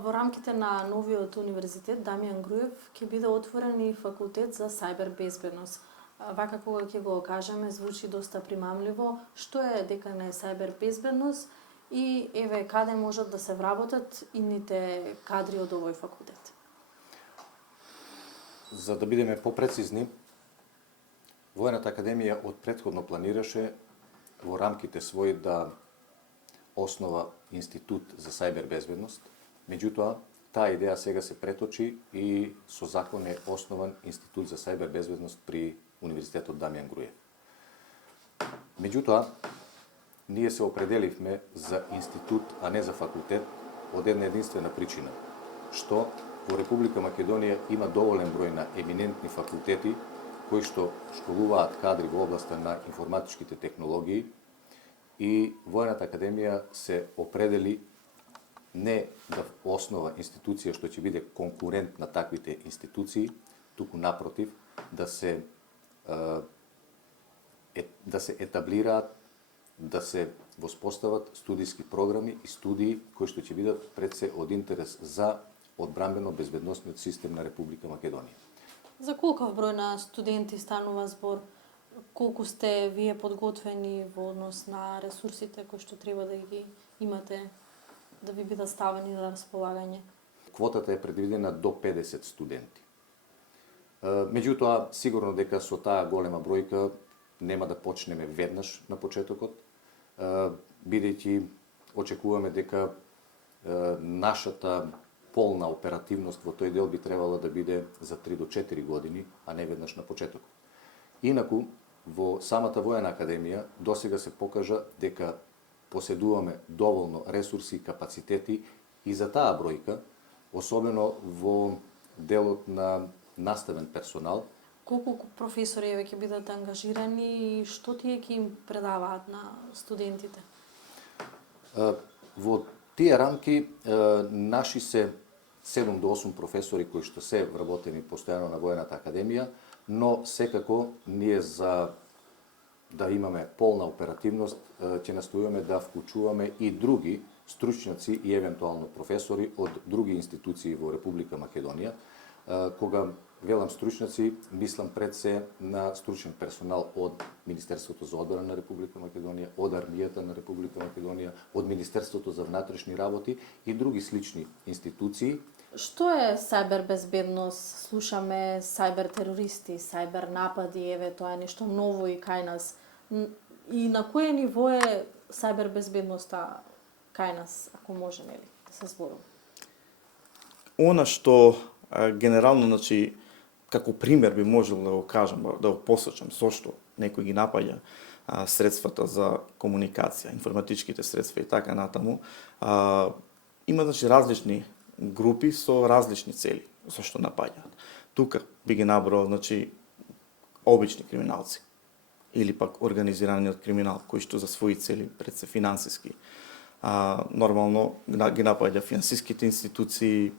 Во рамките на новиот универзитет Дамјан Груев ќе биде отворен и факултет за сајбер безбедност. Вака кога ќе го кажеме звучи доста примамливо. Што е дека не е сајбер безбедност и еве каде можат да се вработат ините кадри од овој факултет? За да бидеме попрецизни, Воената академија од претходно планираше во рамките своји да основа институт за сајбер безбедност. Меѓутоа, таа идеја сега се преточи и со закон е основан институт за сајбер безбедност при Универзитетот Дамјан Груев. Меѓутоа, ние се определивме за институт, а не за факултет, од една единствена причина, што во Република Македонија има доволен број на еминентни факултети кои што школуваат кадри во областа на информатичките технологии и Воената академија се определи не да основа институција што ќе биде конкурент на таквите институции, туку напротив, да се етаблираат, да се воспостават студиски програми и студии кои што ќе бидат пред се од интерес за одбранбено-безбедносниот систем на Република Македонија. За колков број на студенти станува збор? Колку сте вие подготвени во однос на ресурсите кои што треба да ги имате да ви бидат ставени на располагање? Квотата е предвидена до 50 студенти. Меѓутоа, сигурно дека со таа голема бројка нема да почнеме веднаш на почетокот, бидејќи очекуваме дека нашата полна оперативност во тој дел би требала да биде за 3 до 4 години, а не веднаш на почетокот. Инаку, во самата Воена академија досега се покажа дека поседуваме доволно ресурси и капацитети и за таа бројка, особено во делот на наставен персонал. Колку професори еве ќе бидат ангажирани и што тие ќе им предаваат на студентите? Во тие рамки наши се 7 до 8 професори кои што се вработени постојано на Воената академија, но секако ние за да имаме полна оперативност ќе настојуваме да вклучуваме и други стручњаци и евентуално професори од други институции во Република Македонија. Кога велам стручњаци, мислам пред се на стручен персонал од Министерството за одбрана на Република Македонија, од Армијата на Република Македонија, од Министерството за внатрешни работи и други слични институции. Што е сајбер безбедност? Слушаме сајбер терористи, сајбер напади, еве тоа е нешто ново и кај нас. И на кое ниво е сајбер безбедноста кај нас, ако може, нели, да се зборува? Она што генерално, значи, како пример би можел да го кажам, да го посочам зошто некој ги напаѓа средствата за комуникација, информатичките средства и така натаму, има, значи, различни групи со различни цели зашто напаѓаат. Тука би ги набрал, значи, обични криминалци или пак организираниот криминал кој што за своји цели пред се финансиски нормално ги напаѓа финансиските институции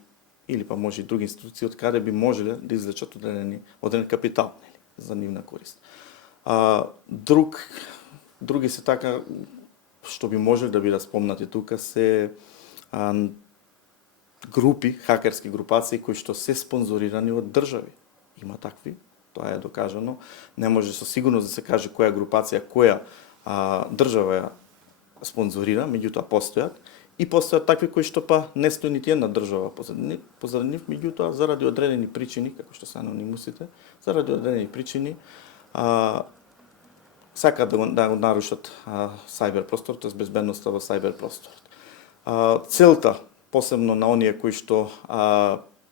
или па може и други институции од каде би можеле да извлечат одреден капитал, нели, за нивна корист. Други се така што би можеле да бидат спомнати тука се групи, хакерски групации кои што се спонзорирани од држави. Има такви, тоа е докажано. Не може со сигурност да се каже која групација, која држава ја спонзорира, меѓутоа постојат. И постојат такви кои што па не стои нити една држава позади нив, меѓутоа заради одредени причини, како што се анонимусите, заради одредени причини сакаат да го нарушат сајбер просторот, тоест безбедноста во сајбер просторот. Целта посебно на оние кои што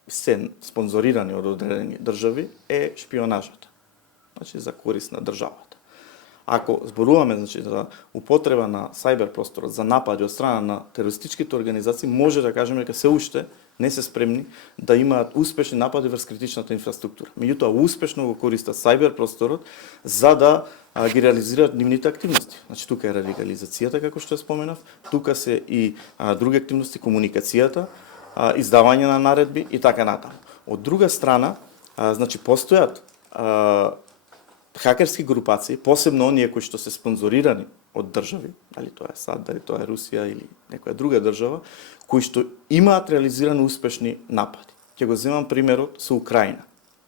се спонзорирани од одредени држави е шпионажата. Значи за корист на државата. Ако зборуваме, значи, за употреба на сајбер просторот за напади од страна на терористичките организации, може да кажеме дека се уште не се спремни да имаат успешни напади врз критичната инфраструктура. Меѓутоа успешно го користат сајбер просторот за да ги реализираат нивните активности. Значи тука е радикализацијата, како што споменав, тука се и други активности, комуникацијата, издавање на наредби и така натаму. Од друга страна, значи постојат хакерски групации, посебно оние кои што се спонзорирани од држави, дали тоа е САД, дали тоа е Русија или некоја друга држава, кои што имаат реализирано успешни напади. Ќе го земам примерот со Украина,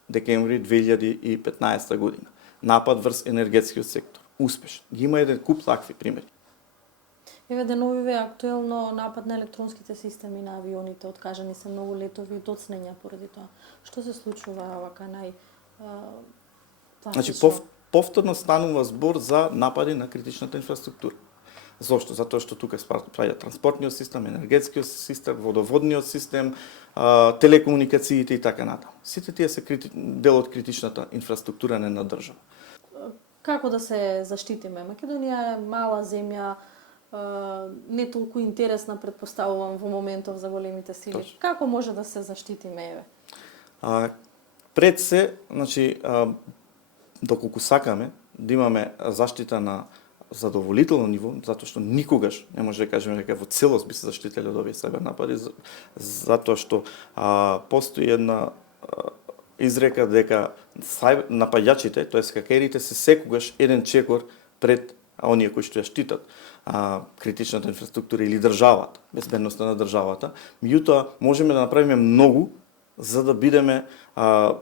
декември 2015 година. Напад врз енергетскиот сектор. Успешен. Ги има еден куп такви примери. Еве деновиве актуелно напад на електронските системи на авионите, откажани се многу летови и доцнења поради тоа. Што се случува вака Значи, пластично? повторно станува збор за напади на критичната инфраструктура. Зошто? Затоа што тука спаѓа транспортниот систем, енергетскиот систем, водоводниот систем, телекомуникациите и така натаму. Сите тие се дел од критичната инфраструктура на една држава. Како да се заштитиме? Македонија е мала земја, не толку интересна, предпоставувам, во моментов за големите сили. Точно. Како може да се заштитиме, еве? Пред се, значи, доколку сакаме да имаме заштита на задоволително ниво, затоа што никогаш не може да кажеме дека во целост би се заштителе од овие сайбер напади, затоа што постои една изрека дека напаѓачите, тоест хакерите, се секогаш еден чекор пред оние кои што ја штитат критичната инфраструктура или државата, безбедноста на државата. Меѓутоа, можеме да направиме многу за да бидеме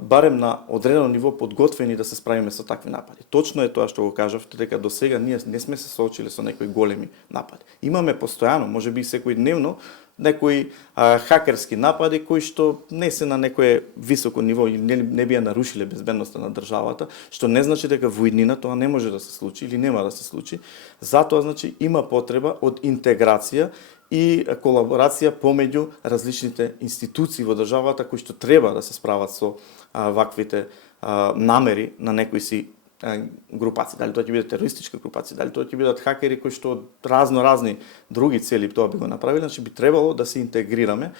барем на одредено ниво подготвени да се справиме со такви напади. Точно е тоа што го кажавте, дека до сега ние не сме се соочиле со некои големи напади. Имаме постојано, можеби секојдневно, некои хакерски напади кои што не се на некое високо ниво и не би ја нарушиле безбедноста на државата, што не значи дека во иднина тоа не може да се случи или нема да се случи. Затоа, значи, има потреба од интеграција и колаборација помеѓу различните институции во државата кои што треба да се справат со ваквите намери на некои си групации. Дали тоа ќе биде терористичка групација, дали тоа ќе бидат хакери кои што од разни други цели тоа би го направиле, значи би требало да се интегрираме